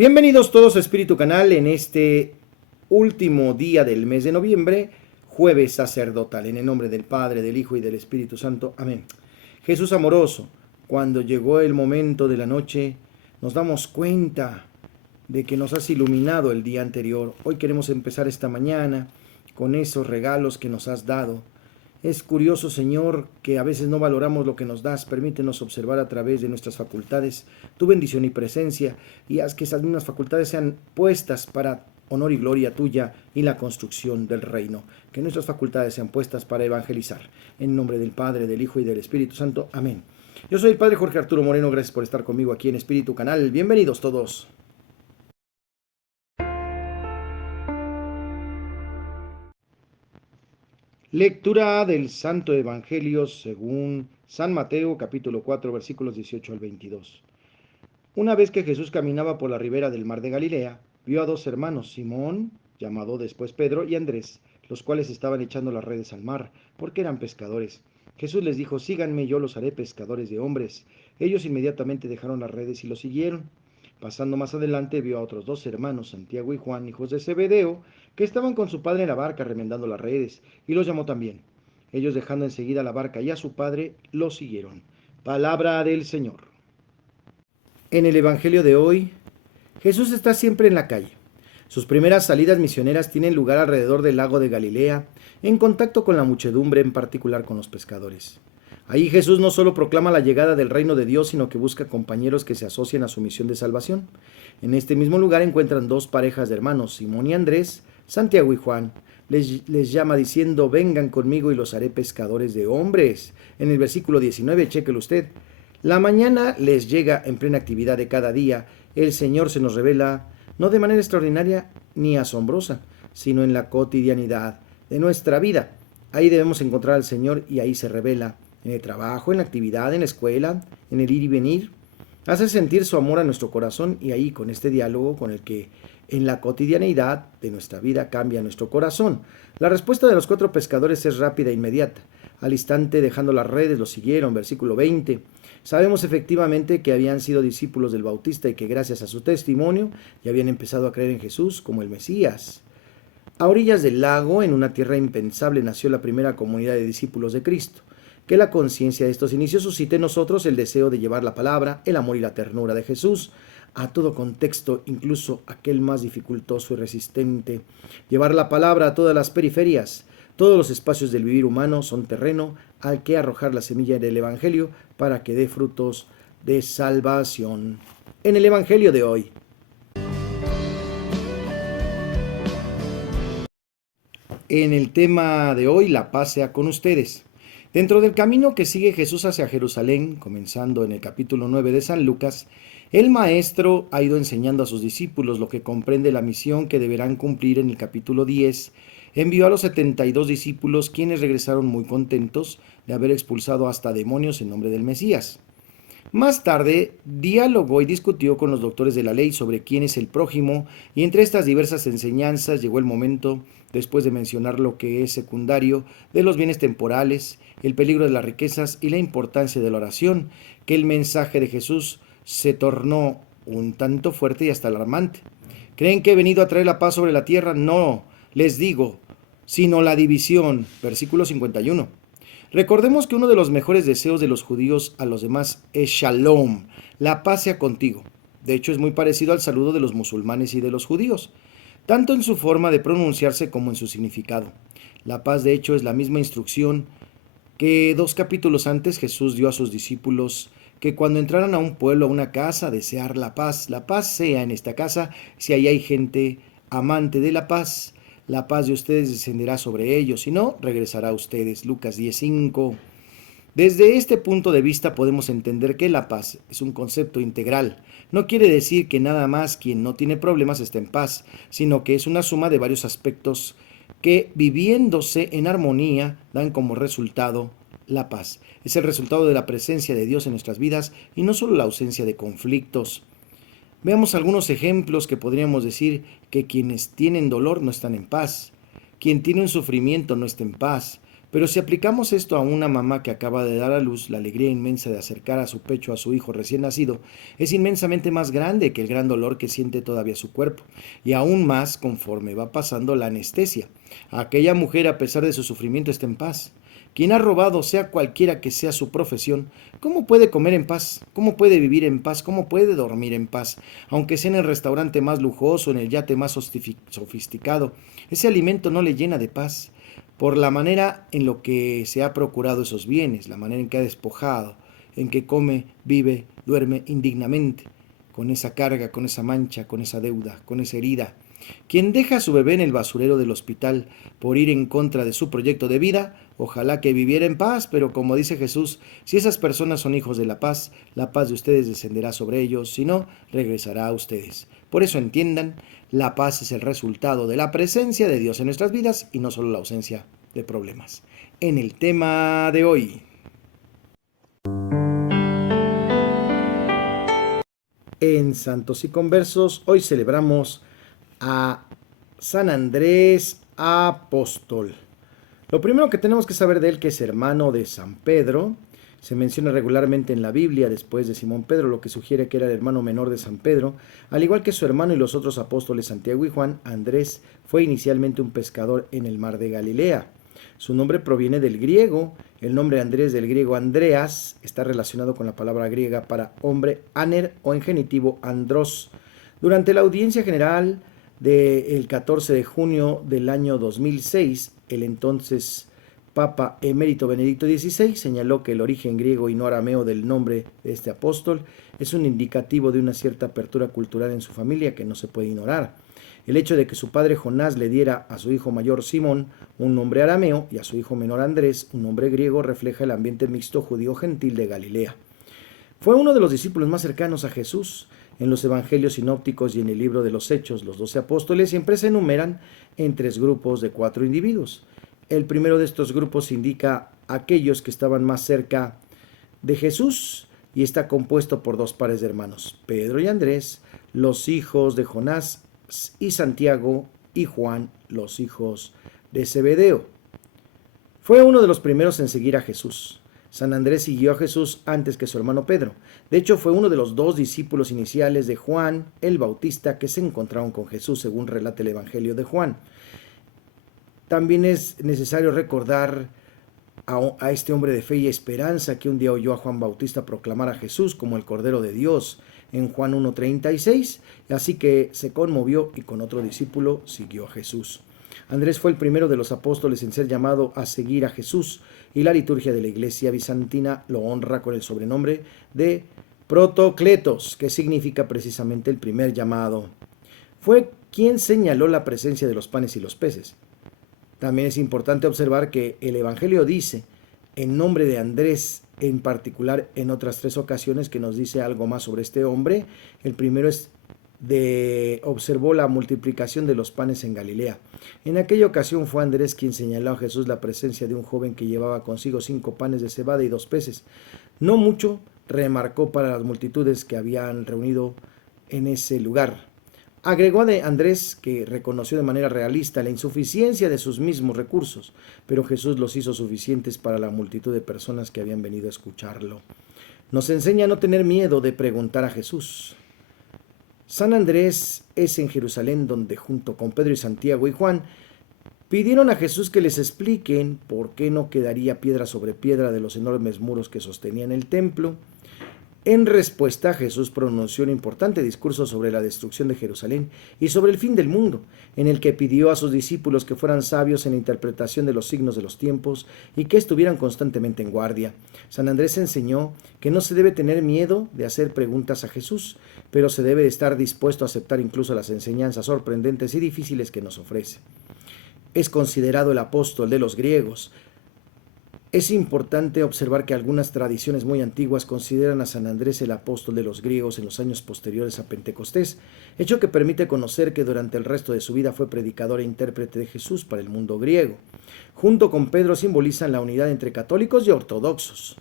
Bienvenidos todos a Espíritu Canal en este último día del mes de noviembre, jueves sacerdotal, en el nombre del Padre, del Hijo y del Espíritu Santo. Amén. Jesús amoroso, cuando llegó el momento de la noche, nos damos cuenta de que nos has iluminado el día anterior. Hoy queremos empezar esta mañana con esos regalos que nos has dado. Es curioso, Señor, que a veces no valoramos lo que nos das. Permítenos observar a través de nuestras facultades tu bendición y presencia, y haz que esas mismas facultades sean puestas para honor y gloria tuya y la construcción del reino. Que nuestras facultades sean puestas para evangelizar. En nombre del Padre, del Hijo y del Espíritu Santo. Amén. Yo soy el Padre Jorge Arturo Moreno. Gracias por estar conmigo aquí en Espíritu Canal. Bienvenidos todos. Lectura del Santo Evangelio según San Mateo, capítulo 4, versículos 18 al 22. Una vez que Jesús caminaba por la ribera del mar de Galilea, vio a dos hermanos, Simón, llamado después Pedro, y Andrés, los cuales estaban echando las redes al mar, porque eran pescadores. Jesús les dijo: síganme, yo los haré pescadores de hombres. Ellos inmediatamente dejaron las redes y lo siguieron. Pasando más adelante, vio a otros dos hermanos, Santiago y Juan, hijos de Zebedeo, que estaban con su padre en la barca remendando las redes, y los llamó también. Ellos, dejando enseguida la barca y a su padre, lo siguieron. Palabra del Señor. En el Evangelio de hoy, Jesús está siempre en la calle. Sus primeras salidas misioneras tienen lugar alrededor del lago de Galilea, en contacto con la muchedumbre, en particular con los pescadores. Ahí Jesús no solo proclama la llegada del reino de Dios, sino que busca compañeros que se asocien a su misión de salvación. En este mismo lugar encuentran dos parejas de hermanos, Simón y Andrés, Santiago y Juan. Les llama diciendo: vengan conmigo y los haré pescadores de hombres. En el versículo 19, chéquelo usted. La mañana les llega en plena actividad de cada día. El Señor se nos revela no de manera extraordinaria ni asombrosa, sino en la cotidianidad de nuestra vida. Ahí debemos encontrar al Señor, y ahí se revela. En el trabajo, en la actividad, en la escuela, en el ir y venir. Hace sentir su amor a nuestro corazón, y ahí, con este diálogo con el que en la cotidianidad de nuestra vida cambia nuestro corazón. La respuesta de los cuatro pescadores es rápida e inmediata. Al instante, dejando las redes, los siguieron. Versículo 20. Sabemos efectivamente que habían sido discípulos del Bautista y que gracias a su testimonio ya habían empezado a creer en Jesús como el Mesías. A orillas del lago, en una tierra impensable, nació la primera comunidad de discípulos de Cristo. Que la conciencia de estos inicios suscite en nosotros el deseo de llevar la palabra, el amor y la ternura de Jesús a todo contexto, incluso aquel más dificultoso y resistente. Llevar la palabra a todas las periferias. Todos los espacios del vivir humano son terreno al que arrojar la semilla del Evangelio para que dé frutos de salvación. En el Evangelio de hoy. En el tema de hoy, la paz sea con ustedes. Dentro del camino que sigue Jesús hacia Jerusalén, comenzando en el capítulo 9 de San Lucas, el Maestro ha ido enseñando a sus discípulos lo que comprende la misión que deberán cumplir. En el capítulo 10, envió a los 72 discípulos, quienes regresaron muy contentos de haber expulsado hasta demonios en nombre del Mesías. Más tarde, dialogó y discutió con los doctores de la ley sobre quién es el prójimo, y entre estas diversas enseñanzas llegó el momento, después de mencionar lo que es secundario, de los bienes temporales, el peligro de las riquezas y la importancia de la oración, que el mensaje de Jesús se tornó un tanto fuerte y hasta alarmante. ¿Creen que he venido a traer la paz sobre la tierra? No, les digo, sino la división. Versículo 51. Recordemos que uno de los mejores deseos de los judíos a los demás es Shalom, la paz sea contigo. De hecho, es muy parecido al saludo de los musulmanes y de los judíos, tanto en su forma de pronunciarse como en su significado. La paz, de hecho, es la misma instrucción que 2 capítulos antes Jesús dio a sus discípulos, que cuando entraran a un pueblo, a una casa, desear la paz sea en esta casa, si ahí hay gente amante de la paz de ustedes descenderá sobre ellos, si no, regresará a ustedes. Lucas 10:5. Desde este punto de vista podemos entender que la paz es un concepto integral. No quiere decir que nada más quien no tiene problemas esté en paz, sino que es una suma de varios aspectos que, viviéndose en armonía, dan como resultado la paz. Es el resultado de la presencia de Dios en nuestras vidas y no solo la ausencia de conflictos. Veamos algunos ejemplos que podríamos decir que quienes tienen dolor no están en paz. Quien tiene un sufrimiento no está en paz. Pero si aplicamos esto a una mamá que acaba de dar a luz, la alegría inmensa de acercar a su pecho a su hijo recién nacido es inmensamente más grande que el gran dolor que siente todavía su cuerpo, y aún más conforme va pasando la anestesia. Aquella mujer, a pesar de su sufrimiento, está en paz. Quien ha robado, sea cualquiera que sea su profesión, ¿cómo puede comer en paz? ¿Cómo puede vivir en paz? ¿Cómo puede dormir en paz? Aunque sea en el restaurante más lujoso, en el yate más sofisticado, ese alimento no le llena de paz por la manera en lo que se ha procurado esos bienes, la manera en que ha despojado, en que come, vive, duerme indignamente, con esa carga, con esa mancha, con esa deuda, con esa herida. Quien deja a su bebé en el basurero del hospital por ir en contra de su proyecto de vida, ojalá que viviera en paz, pero como dice Jesús, si esas personas son hijos de la paz de ustedes descenderá sobre ellos, si no, regresará a ustedes. Por eso entiendan, la paz es el resultado de la presencia de Dios en nuestras vidas y no solo la ausencia de problemas. En el tema de hoy, en Santos y Conversos, hoy celebramos a San Andrés Apóstol. Lo primero que tenemos que saber de él, que es hermano de San Pedro, se menciona regularmente en la Biblia después de Simón Pedro, lo que sugiere que era el hermano menor de San Pedro. Al igual que su hermano y los otros apóstoles Santiago y Juan, Andrés fue inicialmente un pescador en el mar de Galilea. Su nombre proviene del griego. El nombre Andrés del griego Andreas está relacionado con la palabra griega para hombre aner o en genitivo andros. Durante la audiencia general del 14 de junio del año 2006, el entonces Papa Emérito Benedicto XVI señaló que el origen griego y no arameo del nombre de este apóstol es un indicativo de una cierta apertura cultural en su familia que no se puede ignorar. El hecho de que su padre Jonás le diera a su hijo mayor Simón un nombre arameo y a su hijo menor Andrés un nombre griego refleja el ambiente mixto judío-gentil de Galilea. Fue uno de los discípulos más cercanos a Jesús. En los evangelios sinópticos y en el libro de los Hechos, los 12 apóstoles siempre se enumeran en 3 grupos de 4 individuos. El primero de estos grupos indica a aquellos que estaban más cerca de Jesús y está compuesto por 2 pares de hermanos, Pedro y Andrés, los hijos de Jonás, y Santiago y Juan, los hijos de Zebedeo. Fue uno de los primeros en seguir a Jesús. San Andrés siguió a Jesús antes que su hermano Pedro. De hecho, fue uno de los 2 discípulos iniciales de Juan el Bautista que se encontraron con Jesús, según relata el Evangelio de Juan. También es necesario recordar a este hombre de fe y esperanza que un día oyó a Juan Bautista proclamar a Jesús como el Cordero de Dios en Juan 1:36, así que se conmovió y con otro discípulo siguió a Jesús. Andrés fue el primero de los apóstoles en ser llamado a seguir a Jesús y la liturgia de la iglesia bizantina lo honra con el sobrenombre de Protocletos, que significa precisamente el primer llamado. Fue quien señaló la presencia de los panes y los peces. También es importante observar que el Evangelio dice, en nombre de Andrés, en particular en otras 3 ocasiones que nos dice algo más sobre este hombre. El primero es observó la multiplicación de los panes en Galilea. En aquella ocasión fue Andrés quien señaló a Jesús la presencia de un joven que llevaba consigo 5 panes de cebada y 2 peces. No mucho remarcó para las multitudes que habían reunido en ese lugar. Agregó de Andrés que reconoció de manera realista la insuficiencia de sus mismos recursos, pero Jesús los hizo suficientes para la multitud de personas que habían venido a escucharlo. Nos enseña a no tener miedo de preguntar a Jesús. San Andrés es en Jerusalén donde junto con Pedro y Santiago y Juan pidieron a Jesús que les expliquen por qué no quedaría piedra sobre piedra de los enormes muros que sostenían el templo. En respuesta, Jesús pronunció un importante discurso sobre la destrucción de Jerusalén y sobre el fin del mundo, en el que pidió a sus discípulos que fueran sabios en la interpretación de los signos de los tiempos y que estuvieran constantemente en guardia. San Andrés enseñó que no se debe tener miedo de hacer preguntas a Jesús, pero se debe estar dispuesto a aceptar incluso las enseñanzas sorprendentes y difíciles que nos ofrece. Es considerado el apóstol de los griegos. Es importante observar que algunas tradiciones muy antiguas consideran a San Andrés el apóstol de los griegos en los años posteriores a Pentecostés, hecho que permite conocer que durante el resto de su vida fue predicador e intérprete de Jesús para el mundo griego. Junto con Pedro simbolizan la unidad entre católicos y ortodoxos.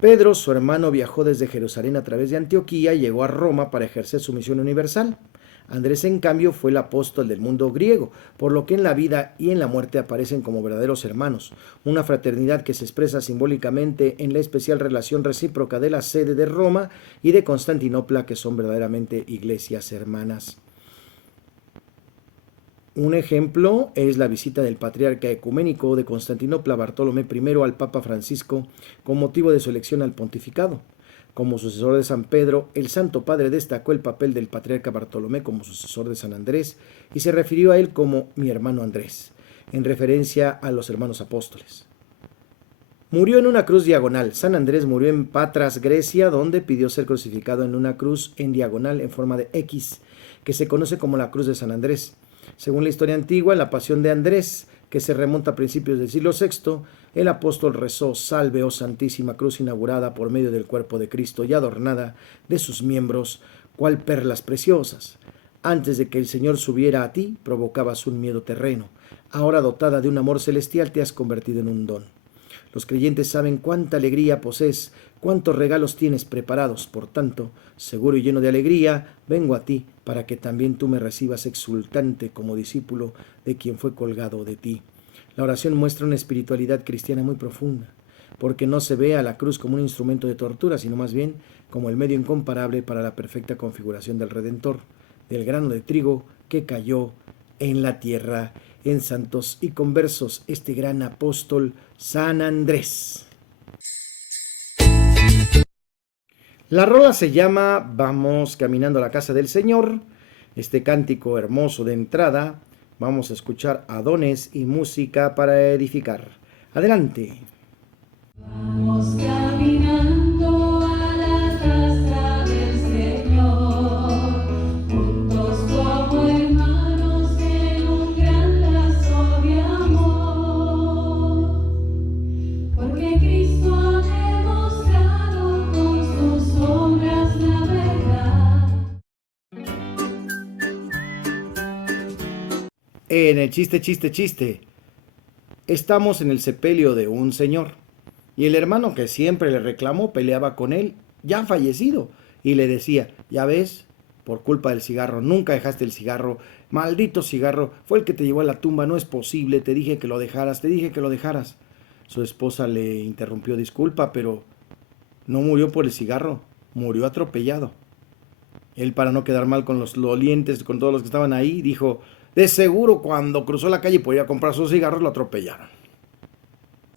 Pedro, su hermano, viajó desde Jerusalén a través de Antioquía y llegó a Roma para ejercer su misión universal. Andrés, en cambio, fue el apóstol del mundo griego, por lo que en la vida y en la muerte aparecen como verdaderos hermanos, una fraternidad que se expresa simbólicamente en la especial relación recíproca de la sede de Roma y de Constantinopla, que son verdaderamente iglesias hermanas. Un ejemplo es la visita del patriarca ecuménico de Constantinopla, Bartolomé I, al Papa Francisco con motivo de su elección al pontificado. Como sucesor de San Pedro, el Santo Padre destacó el papel del patriarca Bartolomé como sucesor de San Andrés y se refirió a él como mi hermano Andrés, en referencia a los hermanos apóstoles. Murió en una cruz diagonal. San Andrés murió en Patras, Grecia, donde pidió ser crucificado en una cruz en diagonal en forma de X, que se conoce como la cruz de San Andrés. Según la historia antigua, en la pasión de Andrés, que se remonta a principios del siglo VI, el apóstol rezó: Salve, oh Santísima Cruz inaugurada por medio del cuerpo de Cristo y adornada de sus miembros, cual perlas preciosas. Antes de que el Señor subiera a ti, provocabas un miedo terreno. Ahora, dotada de un amor celestial, te has convertido en un don. Los creyentes saben cuánta alegría posees, cuántos regalos tienes preparados. Por tanto, seguro y lleno de alegría, vengo a ti para que también tú me recibas exultante como discípulo de quien fue colgado de ti. La oración muestra una espiritualidad cristiana muy profunda, porque no se ve a la cruz como un instrumento de tortura, sino más bien como el medio incomparable para la perfecta configuración del Redentor, del grano de trigo que cayó en la tierra. En santos y conversos, este gran apóstol San Andrés. La rola se llama Vamos caminando a la casa del Señor. Este cántico hermoso de entrada, vamos a escuchar a dones y música para edificar. Adelante. Vamos caminando a la casa del Señor, juntos como hermanos en un gran lazo de amor, porque Cristo ha demostrado con sus obras la verdad. En el chiste, estamos en el sepelio de un señor, y el hermano que siempre le reclamó peleaba con él, ya fallecido, y le decía: ya ves, por culpa del cigarro, nunca dejaste el cigarro, maldito cigarro, fue el que te llevó a la tumba, no es posible, te dije que lo dejaras. Su esposa le interrumpió: disculpa, pero no murió por el cigarro, murió atropellado. Él, para no quedar mal con los dolientes, con todos los que estaban ahí, dijo: de seguro cuando cruzó la calle por ir a comprar sus cigarros lo atropellaron.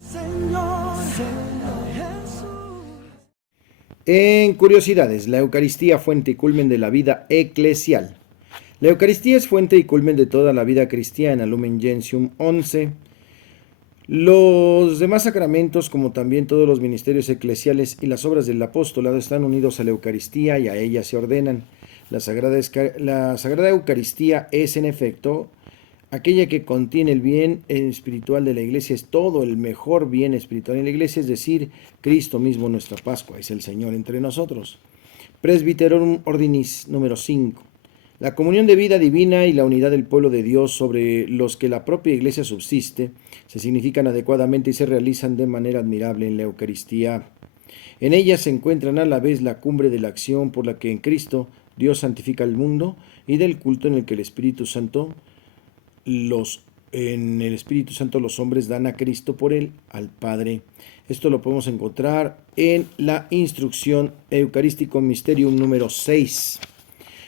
Señor Jesús. En curiosidades, la Eucaristía, fuente y culmen de la vida eclesial. La Eucaristía es fuente y culmen de toda la vida cristiana, Lumen Gentium 11. Los demás sacramentos, como también todos los ministerios eclesiales y las obras del apostolado, están unidos a la Eucaristía y a ella se ordenan. La Sagrada Eucaristía es, en efecto, aquella que contiene el bien espiritual de la Iglesia, es todo el mejor bien espiritual en la Iglesia, es decir, Cristo mismo, nuestra Pascua, es el Señor entre nosotros. Presbyterorum Ordinis número 5. La comunión de vida divina y la unidad del pueblo de Dios, sobre los que la propia Iglesia subsiste, se significan adecuadamente y se realizan de manera admirable en la Eucaristía. En ella se encuentran a la vez la cumbre de la acción por la que en Cristo Dios santifica el mundo y del culto en el que en el Espíritu Santo los hombres dan a Cristo por él al Padre. Esto lo podemos encontrar en la instrucción Eucarístico Mysterium número 6.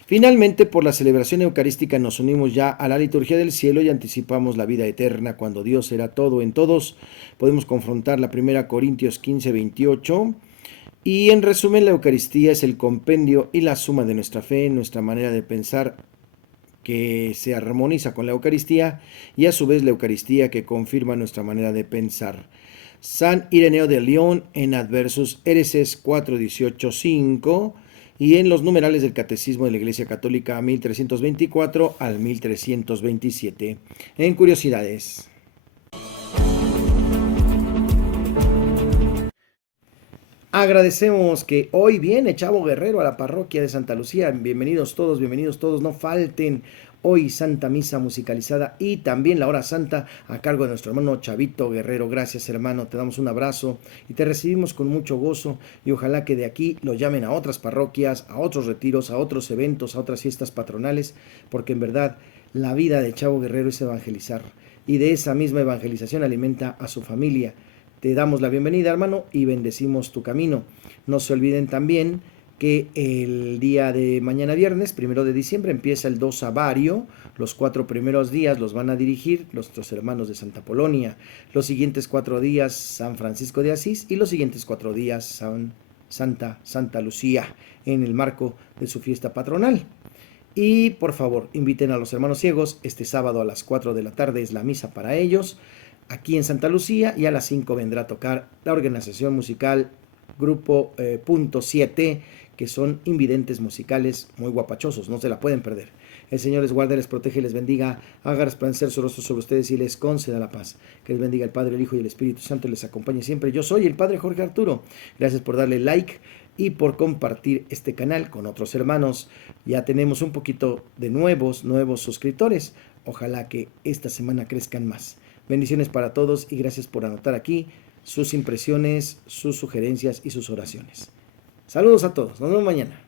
Finalmente, por la celebración eucarística nos unimos ya a la liturgia del cielo y anticipamos la vida eterna. Cuando Dios será todo en todos, podemos confrontar la 1 Corintios 15:28. Y en resumen, la Eucaristía es el compendio y la suma de nuestra fe, nuestra manera de pensar que se armoniza con la Eucaristía y a su vez la Eucaristía que confirma nuestra manera de pensar. San Ireneo de León en Adversus Hereses 4.18.5 y en los numerales del Catecismo de la Iglesia Católica 1324 al 1327. En curiosidades. Agradecemos que hoy viene Chavo Guerrero a la parroquia de Santa Lucía. Bienvenidos todos, no falten. Hoy Santa Misa musicalizada y también la hora santa a cargo de nuestro hermano Chavito Guerrero. Gracias, hermano, te damos un abrazo y te recibimos con mucho gozo, y ojalá que de aquí lo llamen a otras parroquias, a otros retiros, a otros eventos, a otras fiestas patronales, porque en verdad la vida de Chavo Guerrero es evangelizar, y de esa misma evangelización alimenta a su familia. Te damos la bienvenida, hermano, y bendecimos tu camino. No se olviden también que el día de mañana viernes, 1 de diciembre, empieza el Dosabario. Los 4 primeros días los van a dirigir nuestros hermanos de Santa Polonia. Los siguientes 4 días, San Francisco de Asís, y los siguientes 4 días, Santa Lucía, en el marco de su fiesta patronal. Y por favor, inviten a los hermanos ciegos. Este sábado a las 4 de la tarde es la misa para ellos, aquí en Santa Lucía, y a las 5 vendrá a tocar la organización musical Grupo Punto 7, que son invidentes musicales muy guapachosos, no se la pueden perder. El Señor les guarde, les protege, les bendiga, haga resplandecer su rostro sobre ustedes y les conceda la paz. Que les bendiga el Padre, el Hijo y el Espíritu Santo, les acompañe siempre. Yo soy el Padre Jorge Arturo. Gracias por darle like y por compartir este canal con otros hermanos. Ya tenemos un poquito de nuevos suscriptores. Ojalá que esta semana crezcan más. Bendiciones para todos y gracias por anotar aquí sus impresiones, sus sugerencias y sus oraciones. Saludos a todos, nos vemos mañana.